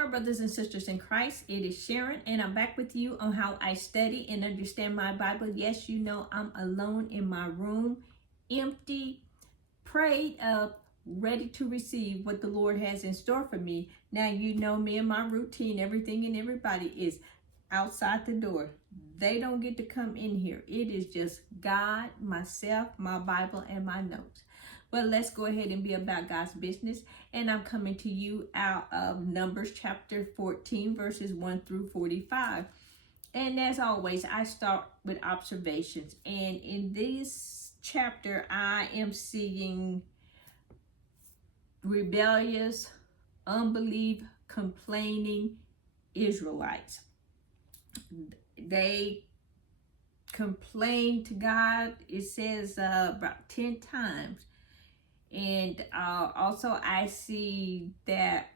my brothers and sisters in Christ. It is Sharon, and I'm back with you on how I study and understand my Bible. Yes, you know I'm alone in my room, empty, prayed up, ready to receive what the Lord has in store for me. Now, you know me and my routine. Everything and everybody is outside the door. They don't get to come in here. It is just God, myself, my Bible, and my notes. Well, let's go ahead and be about God's business. And I'm coming to you out of Numbers chapter 14, verses 1 through 45. And as always, I start with observations. And in this chapter, I am seeing rebellious, unbelief, complaining Israelites. They complained to God, it says about 10 times. And also I see that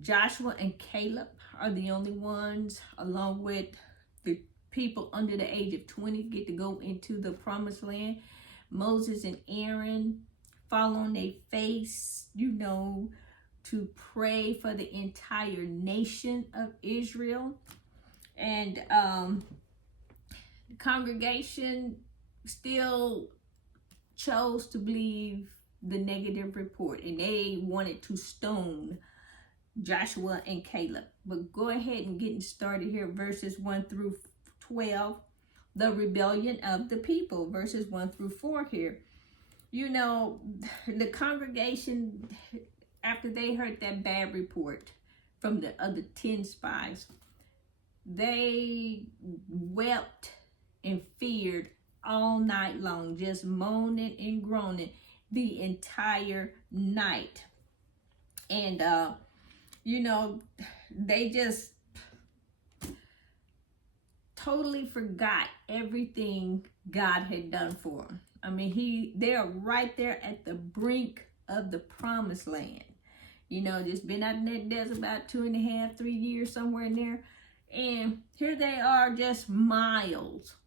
Joshua and Caleb are the only ones, along with the people under the age of 20, get to go into the promised land. Moses and Aaron fall on their face, to pray for the entire nation of Israel. And the congregation still chose to believe the negative report, and they wanted to stone Joshua and Caleb. But go ahead and get started here, verses 1 through 12, the rebellion of the people, verses 1 through 4 here. The congregation, after they heard that bad report from the other 10 spies, they wept and feared all night long, just moaning and groaning the entire night. And they just totally forgot everything God had done for them. I mean, they are right there at the brink of the promised land. Just been out in that desert about 2.5, 3 years, somewhere in there. And here they are, just miles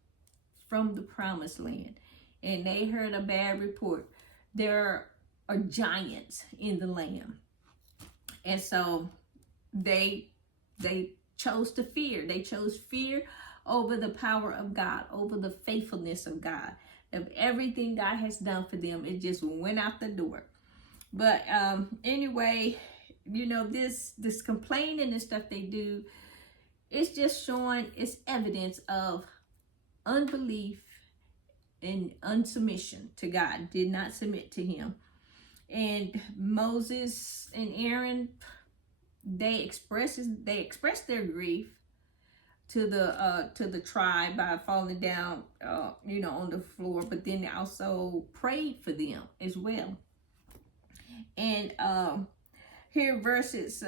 from the promised land. And they heard a bad report. There are giants in the land. And so they chose to fear. They chose fear over the power of God, over the faithfulness of God, of everything God has done for them. It just went out the door. But anyway, this complaining and stuff they do, it's just showing, it's evidence of unbelief and unsubmission to God. Did not submit to him. And Moses and Aaron, they expressed their grief to the tribe by falling down on the floor, but then they also prayed for them as well. And here verses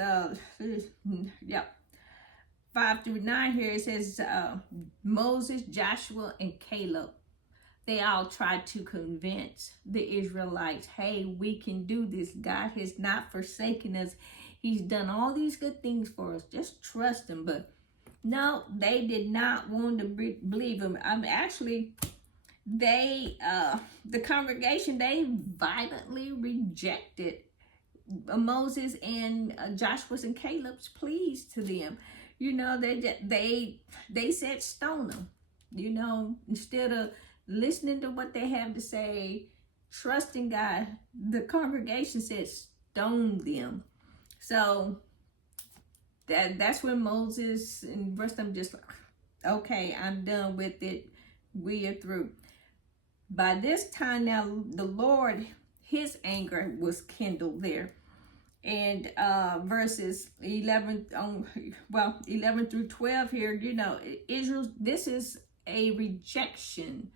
5 through 9 here, it says Moses, Joshua, and Caleb, they all tried to convince the Israelites, hey, we can do this. God has not forsaken us. He's done all these good things for us. Just trust him. But no, they did not want to believe him. Actually, the congregation, they violently rejected Moses and Joshua's and Caleb's pleas to them. They said stone them. Instead of listening to what they have to say, trusting God, the congregation said stone them. So that's when Moses and the rest of them just like, okay, I'm done with it. We are through. By this time now, the Lord, his anger was kindled there. And verses 11 through 12 here, Israel, this is a rejection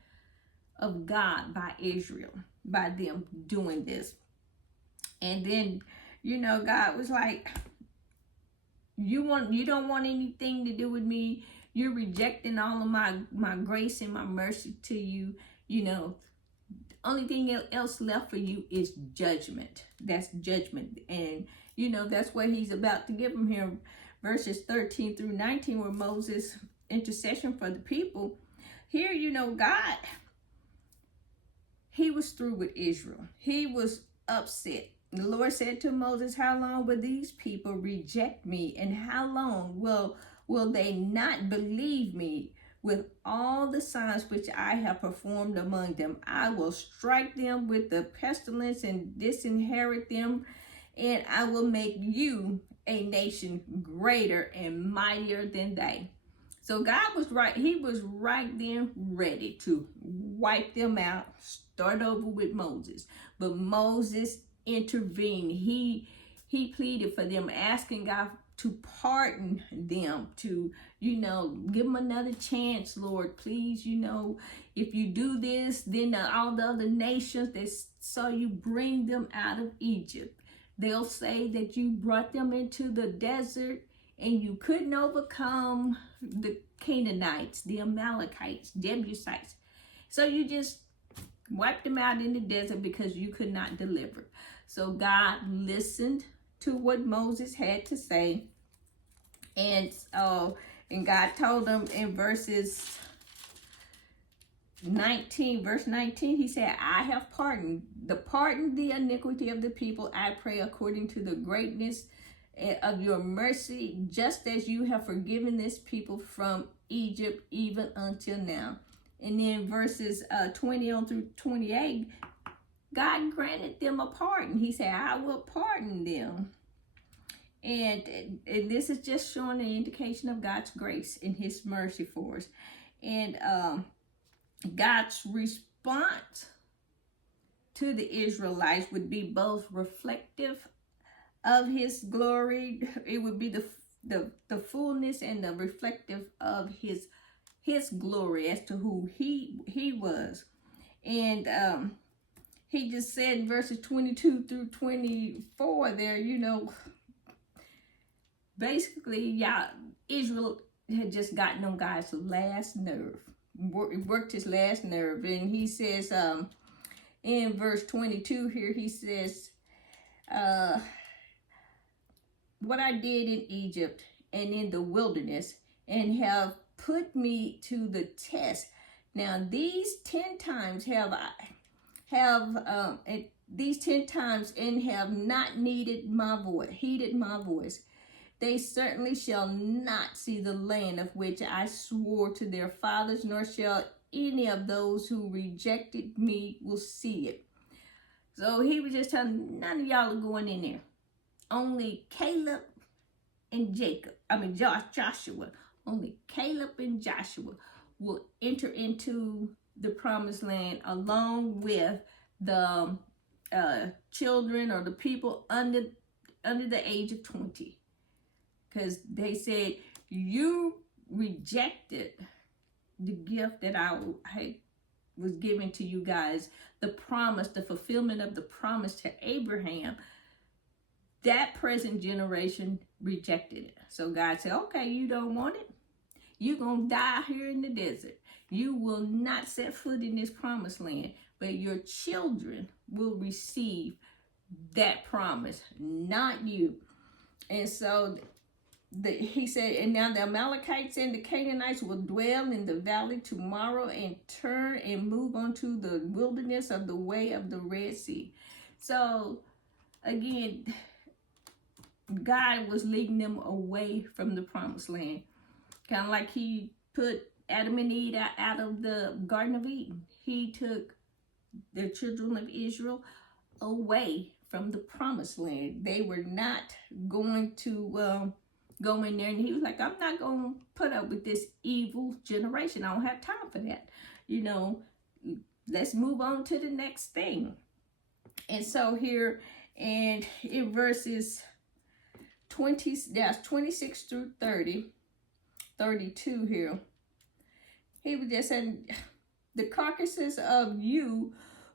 of God by Israel, by them doing this. And then, God was like, you don't want anything to do with me. You're rejecting all of my grace and my mercy to you. Only thing else left for you is judgment. That's judgment. And, that's what he's about to give them here. Verses 13 through 19, where Moses intercession for the people. Here, God, he was through with Israel. He was upset. The Lord said to Moses, how long will these people reject me? And how long will they not believe me? With all the signs which I have performed among them, I will strike them with the pestilence and disinherit them, and I will make you a nation greater and mightier than they. So God was right. He was right then ready to wipe them out, start over with Moses. But Moses intervened. He pleaded for them, asking God to pardon them, to, give them another chance, Lord. Please, if you do this, then all the other nations that saw you bring them out of Egypt, they'll say that you brought them into the desert and you couldn't overcome the Canaanites, the Amalekites, Jebusites. So you just wiped them out in the desert because you could not deliver. So God listened to what Moses had to say. And God told them in verse 19, he said, I have pardoned the iniquity of the people. I pray according to the greatness of your mercy, just as you have forgiven this people from Egypt even until now. And then verses 20 on through 28, God granted them a pardon. He said, I will pardon them. And this is just showing an indication of God's grace and his mercy for us. And God's response to the Israelites would be both reflective of his glory. It would be the fullness and the reflective of his glory as to who he was. And he just said in verses 22 through 24 there, basically, Israel had just gotten on God's last nerve. Worked his last nerve. And he says in verse 22 here, he says, what I did in Egypt and in the wilderness, and have put me to the test. Now these 10 times these 10 times and have not heeded my voice. They certainly shall not see the land of which I swore to their fathers, nor shall any of those who rejected me will see it. So he was just telling, none of y'all are going in there. Only Caleb and Joshua. Only Caleb and Joshua will enter into the promised land along with the children or the people under the age of 20. Because they said, you rejected the gift that I was giving to you guys, the promise, the fulfillment of the promise to Abraham. That present generation rejected it. So God said, okay, you don't want it? You're going to die here in the desert. You will not set foot in this promised land, but your children will receive that promise, not you. And so he said, and now the Amalekites and the Canaanites will dwell in the valley tomorrow and turn and move on to the wilderness of the way of the Red Sea. So again, God was leading them away from the promised land. Kind of like he put Adam and Eve out of the Garden of Eden. He took the children of Israel away from the promised land. They were not going to go in there. And he was like, I'm not going to put up with this evil generation. I don't have time for that. Let's move on to the next thing. And so here and in verses 26 through 32 here, he was just saying, the carcasses of you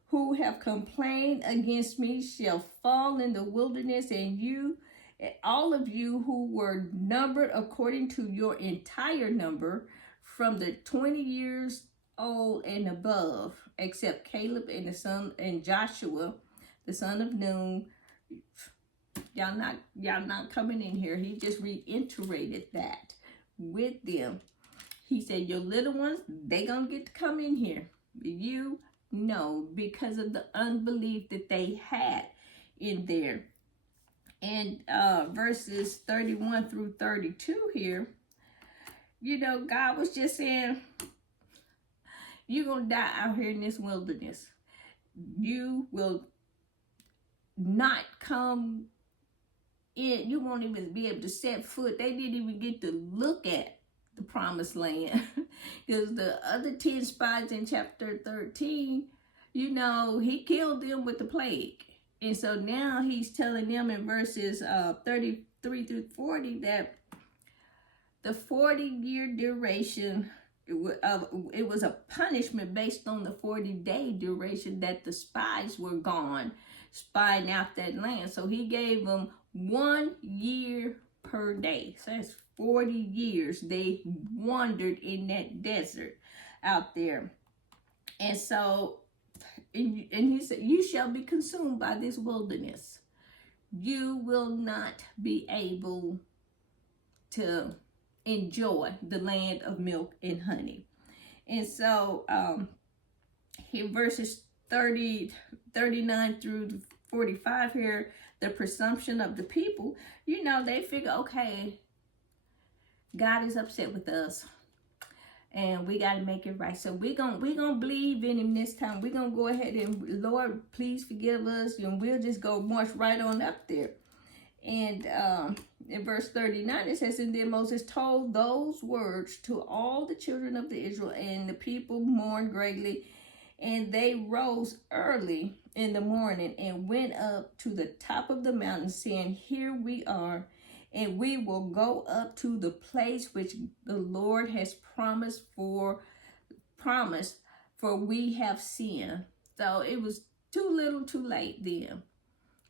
who have complained against me shall fall in the wilderness, and all of you who were numbered according to your entire number, from the 20 years old and above, except Caleb and Joshua, the son of Nun. Y'all not coming in here. He just reiterated that with them. He said, your little ones, they gonna get to come in here. You know, because of the unbelief that they had in there. And verses 31 through 32 here, you know, God was just saying, you're going to die out here in this wilderness. You will not come in. You won't even be able to set foot. They didn't even get to look at the promised land. Because the other 10 spies in chapter 13, you know, he killed them with the plague. And so now he's telling them in verses 33 through 40 that the 40-year duration, it was a punishment based on the 40-day duration that the spies were gone spying out that land. So he gave them 1 year per day. So that's 40 years they wandered in that desert out there. And so, and he said, you shall be consumed by this wilderness. You will not be able to enjoy the land of milk and honey. And so here verses 39 through 45 here, the presumption of the people, you know, they figure, okay, God is upset with us and we got to make it right. So we're gonna believe in him this time. We're gonna go ahead and, Lord, please forgive us, and we'll just go march right on up there. And in verse 39, it says, and then Moses told those words to all the children of the Israel, and the people mourned greatly. And they rose early in the morning and went up to the top of the mountain, saying, here we are, and we will go up to the place which the Lord has promised, for we have sinned. So it was too little too late then.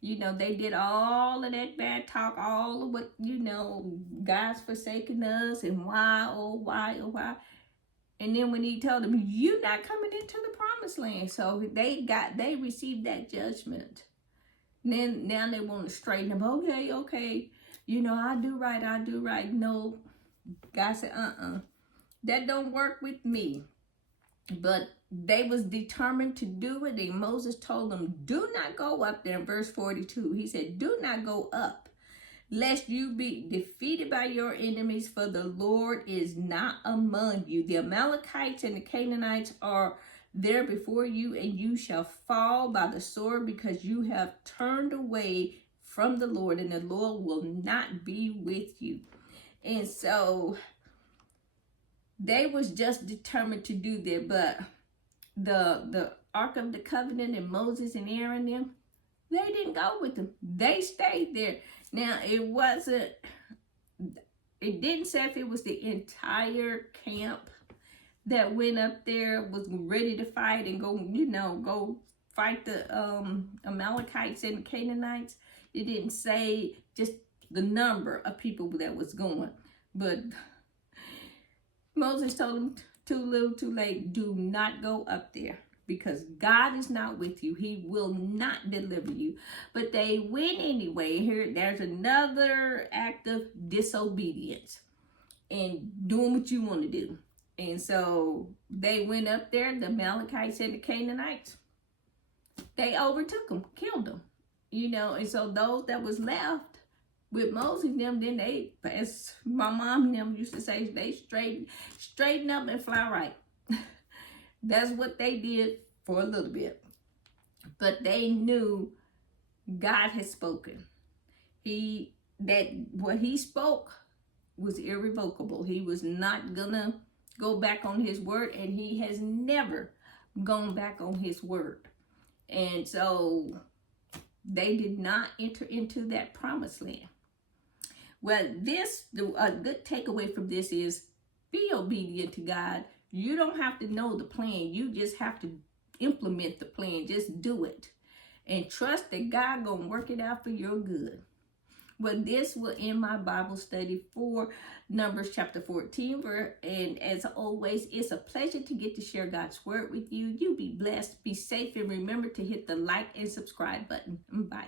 You know, they did all of that bad talk, all of what, you know, God's forsaken us, and why, oh, why, oh, why. And then when he told them, you're not coming into the promised land. So they received that judgment. And then now they want to straighten them. Okay. You know, I do right. No, God said, that don't work with me. But they was determined to do it. And Moses told them, do not go up there. In verse 42, he said, do not go up, lest you be defeated by your enemies, for the Lord is not among you. The Amalekites and the Canaanites are there before you, and you shall fall by the sword, because you have turned away from the Lord, and the Lord will not be with you. And so they was just determined to do that. But the Ark of the Covenant and Moses and Aaron them, they didn't go with them. They stayed there. Now, it didn't say if it was the entire camp that went up there, was ready to fight and go fight the Amalekites and the Canaanites. It didn't say just the number of people that was going. But Moses told them, too little, too late, do not go up there, because God is not with you. He will not deliver you. But they went anyway. Here, there's another act of disobedience and doing what you want to do. And so they went up there, the Amalekites and the Canaanites. They overtook them, killed them, you know. And so those that was left with Moses and them, then they, as my mom and them used to say, they straighten up and fly right. That's what they did for a little bit. But they knew God had spoken. What he spoke was irrevocable. He was not gonna go back on his word, and he has never gone back on his word. And so they did not enter into that promised land. Well, a good takeaway from this is be obedient to God. You don't have to know the plan. You just have to implement the plan. Just do it. And trust that God gonna work it out for your good. Well, this will end my Bible study for Numbers chapter 14. And as always, it's a pleasure to get to share God's word with you. You be blessed, be safe, and remember to hit the like and subscribe button. Bye.